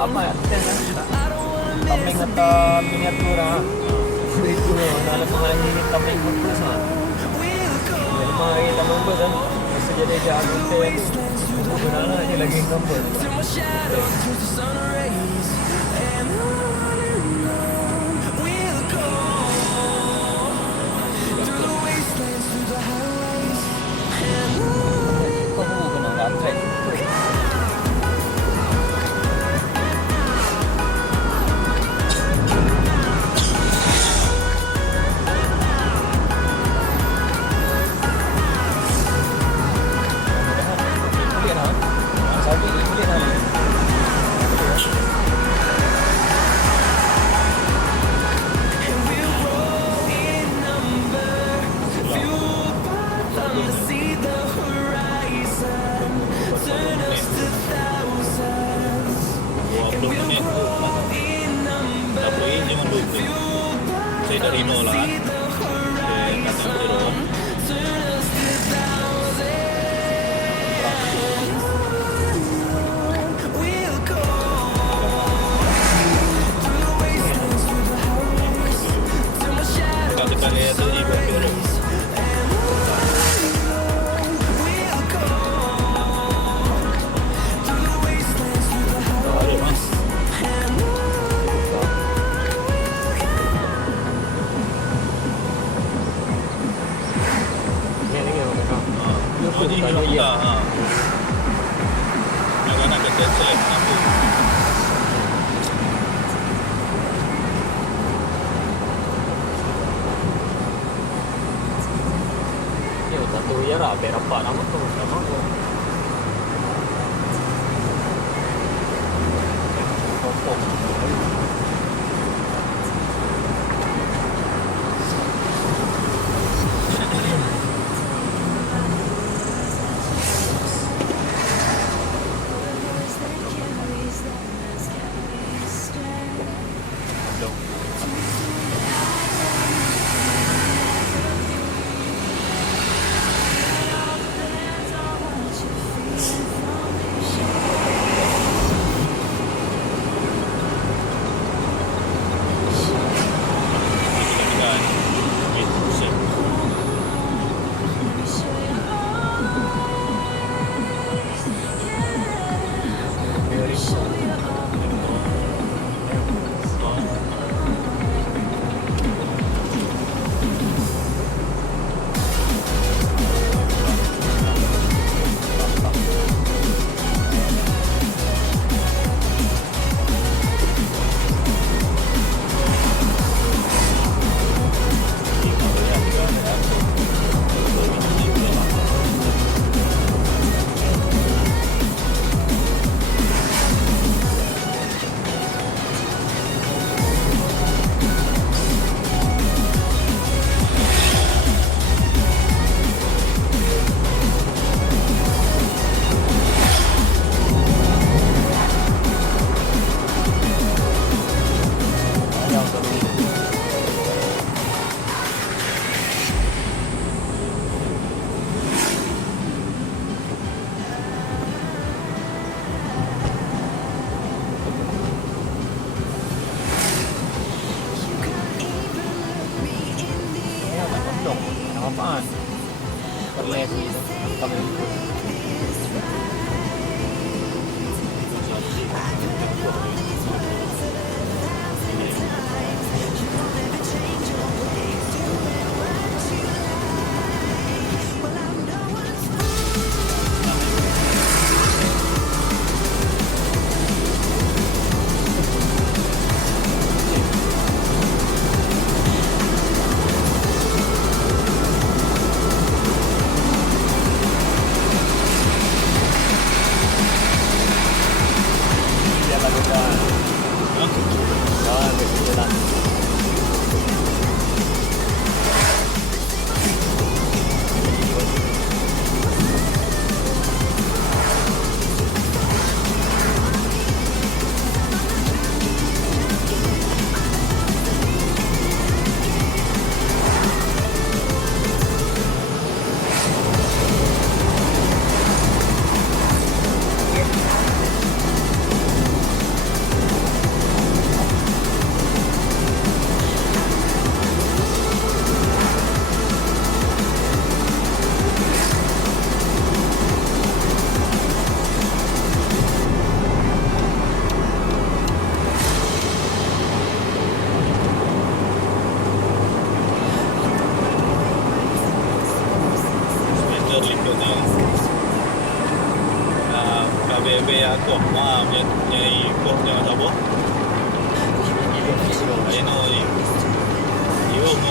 apa ya tameng atau miniatura itu dalam mengaji tameng plus lah jadi mai tameng plus kan masa jadi jago teh sebenarnya lagi gambar kau bukan orang trek Saya dari nol lah kan. Kata beliau. Kita lihat di bawah. Oh, ini belum buka. Nak kata select apa? ya satu ya rapat nama tu sama tu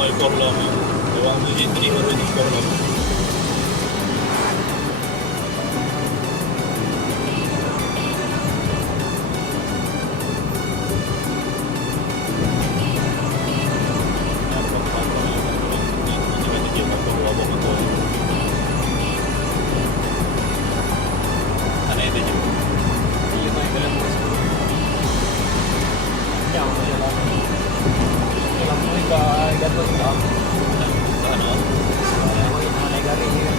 Dari Kuala Lumpur. Orang muzik tadi baru di Kuala Lumpur. Iya main dalam musim. Yang dalam dalam mereka jatuh tak. Yang naik garis ni kan.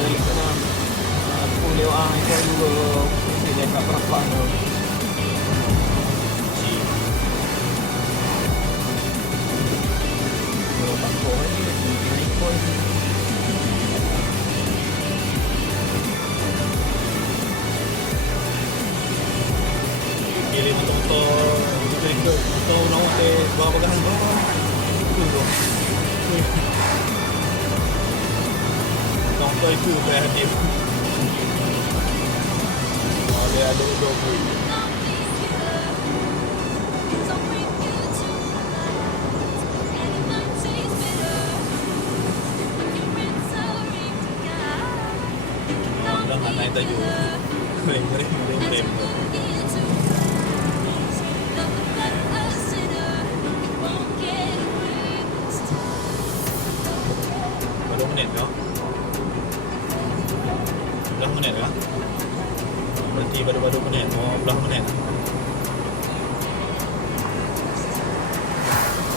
Dari sana aku lewat itu dulu mesti dia tak perempuan tu. Kalau bangkok ni dia ikut. Kiri motor ikut motor nak ada bawa bagahan bawa. Contoh itu saya hadir. Dia ada dua puluh. Jangan naik tajuk. Merem. 2 minit kah? 11 minit kah? Berhenti pada 2 minit. 15 minit.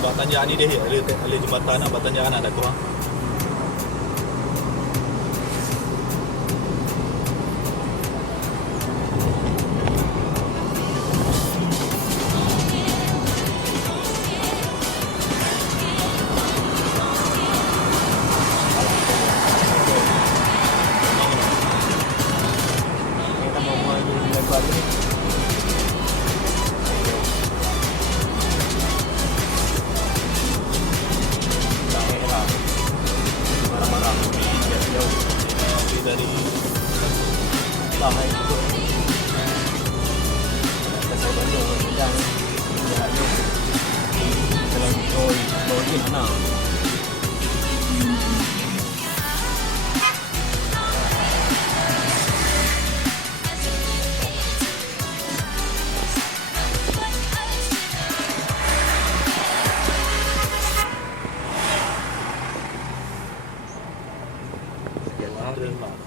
Sebab tanjak ni dia ada jembatan nak. Sebab tanjak nak ada kurang. Kita mau mulai lebar ni. Tak heran. Marah-marah jauh. Dari Bahaya itu. Saya bantu yang jahatnya. Kalau kau ni mana? Ada lah.